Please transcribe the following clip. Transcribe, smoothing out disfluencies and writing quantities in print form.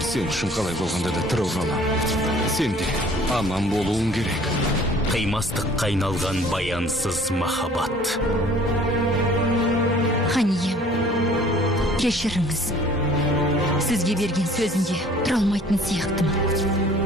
Сен үшін қалай болғанда да тірі оралам. Сен де аман болуың керек. Қимастыққа айналған баянсыз махаббат. Ханием, кешіріңіз. Сізге берген сөзімде тұра алмайтын сияқтымын.